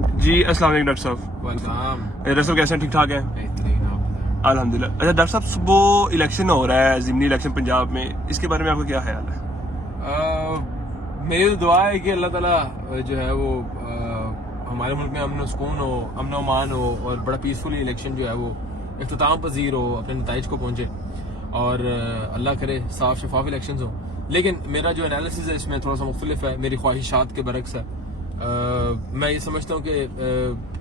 जी अस्सलाम वालेकुम डॉक्टर साहब। वेलकम। डॉक्टर साहब कैसे हैं? ठीक ठाक हैं? बेहतरीन, आप बताएं। अल्हम्दुलिल्लाह। अच्छा डॉक्टर साहब, वो इलेक्शन हो रहा है, ज़िमनी इलेक्शन पंजाब में, इसके बारे में आपका क्या ख्याल है? मेरी तो दुआ है कि अल्लाह ताला जो है वो हमारे मुल्क में अमन सुकून हो, अमन अमान हो और बड़ा पीसफुल इलेक्शन जो है वो इख्तिताम पजीर हो, अपने नताइज को पहुंचे और अल्लाह करे साफ शफाफ इलेक्शन हो। लेकिन मेरा जो एनालिसिस है इसमें थोड़ा सा मुख्तलिफ है, मेरी ख्वाहिशात के बरक्स है। मैं ये समझता हूँ कि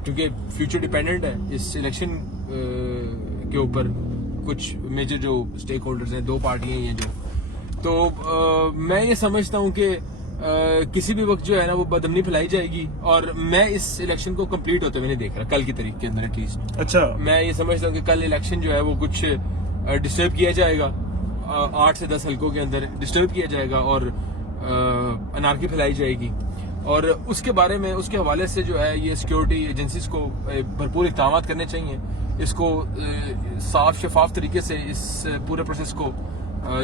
क्योंकि फ्यूचर डिपेंडेंट है इस इलेक्शन के ऊपर, कुछ मेजर जो स्टेक होल्डर्स हैं, दो पार्टियां हैं जो, तो मैं ये समझता हूँ कि किसी भी वक्त जो है ना वो बदअमनी फैलाई जाएगी और मैं इस इलेक्शन को कंप्लीट होते हुए नहीं देख रहा कल की तारीख के अंदर एटलीस्ट। अच्छा, मैं ये समझता हूँ कि कल इलेक्शन जो है वो कुछ डिस्टर्ब किया जाएगा, 8 से 10 हल्कों के अंदर डिस्टर्ब किया जाएगा और अनारकी फैलाई जाएगी और उसके बारे में, उसके हवाले से जो है ये सिक्योरिटी एजेंसीज को भरपूर इक़दाम करने चाहिए। इसको साफ शफाफ तरीके से इस पूरे प्रोसेस को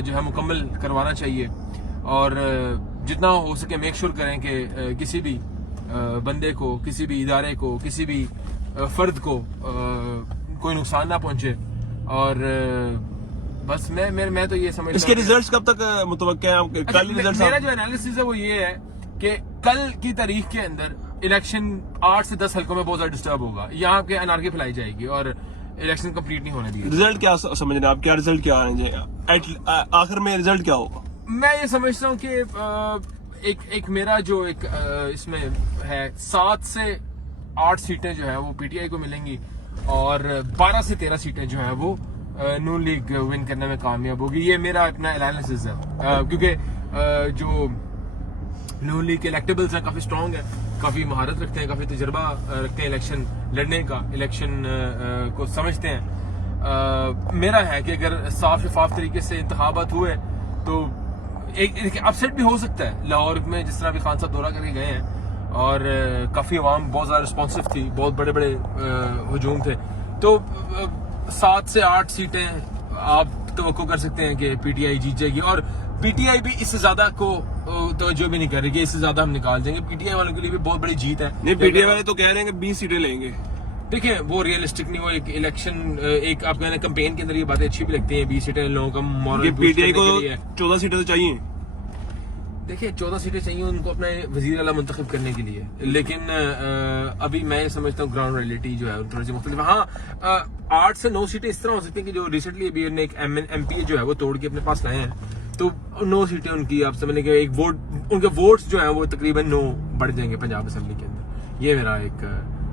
जो है मुकम्मल करवाना चाहिए और जितना हो सके मेक श्योर करें कि किसी भी बंदे को, किसी भी इदारे को, किसी भी फर्द को कोई नुकसान ना पहुंचे। और बस मैं तो ये समझता हूं इसके रिजल्ट्स कब तक मुतवक्किल हैं? कल रिजल्ट्स? मेरा जो एनालिसिस है वो ये है कि कल की तारीख के अंदर इलेक्शन 8 से 10 हल्कों में बहुत ज्यादा डिस्टर्ब होगा, यहाँ के अनारकी फैलाई जाएगी और इलेक्शन कंप्लीट नहीं होने दिया। रिजल्ट क्या समझ रहे हैं आप? क्या रिजल्ट क्या आने जाएगा आखिर में? रिजल्ट क्या होगा? मैं ये समझता हूँ कि एक मेरा जो एक इसमें है 7 से 8 सीटें जो है वो पीटीआई को मिलेंगी और 12 से 13 सीटें जो है वो नून लीग विन करने में कामयाब होगी। ये मेरा अपना एनालिसिस है क्योंकि जो नून लीग के इलेक्टेबल्स हैं काफी स्ट्रॉन्ग है, काफी महारत रखते हैं, काफी तजुर्बा रखते हैं इलेक्शन लड़ने का, इलेक्शन को समझते हैं। मेरा है कि अगर साफ शफाफ तरीके से इंतखाबात हुए तो एक अपसेट भी हो सकता है। लाहौर में जिस तरह अभी खान साहब दौरा करके गए हैं और काफी अवाम बहुत ज्यादा रिस्पॉन्सिव थी, बहुत बड़े बड़े हजूम थे, तो 7 से 8 सीटें आप तवक्को कर सकते हैं कि पीटीआई जीत जाएगी और पीटीआई भी इससे ज्यादा को तवज्जो भी नहीं कर रही कि इससे ज्यादा हम निकाल देंगे। पीटीआई वालों के लिए भी बहुत बड़ी जीत है। नहीं, पीटीआई वाले तो कह रहे हैं कि 20 सीटें लेंगे। देखिए वो रियलिस्टिक नहीं, वो एक इलेक्शन, एक आप कहने कैंपेन के अंदर ये बातें अच्छी भी लगती हैं, 20 सीटें लोगों का मॉरल बूस्ट पीटीआई को करने के लिए। 14 सीटें तो चाहिए। देखिए 14 सीटें चाहिए उनको अपने वजीर आला मुंतखब करने के लिए, लेकिन अभी मैं ये समझता हूँ ग्राउंड रियलिटी जो है थोड़ी सी मुख्तलिफ। हाँ, 8 से 9 सीटें इस तरह हो सकती है कि जो रिसेंटली अभी एक एमपी जो है वो तोड़ के अपने पास लाए हैं, तो 9 सीटें उनकी, आप समझने के एक वोट, उनके वोट्स जो है वो तकरीबन 9 बढ़ जाएंगे पंजाब असेंबली के अंदर। ये मेरा एक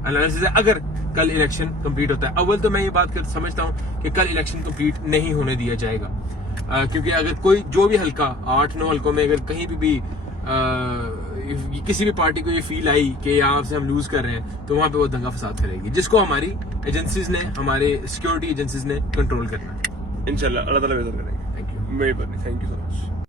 एनालिसिस है अगर कल इलेक्शन कंप्लीट होता है। अव्वल तो मैं ये बात समझता हूँ कि कल इलेक्शन कंप्लीट नहीं होने दिया जाएगा क्योंकि अगर कोई जो भी हल्का 8-9 हल्कों में अगर कहीं भी किसी भी पार्टी को ये फील आई कि यहाँ से हम लूज कर रहे हैं तो वहां पे वो दंगा फसाद करेगी, जिसको हमारी एजेंसीज ने, हमारे सिक्योरिटी एजेंसीज ने कंट्रोल करना है। इंशाल्लाह अल्लाह ताला बेहतर करेंगे। Thank you. मेरी बात नहीं, थैंक यू सो मच।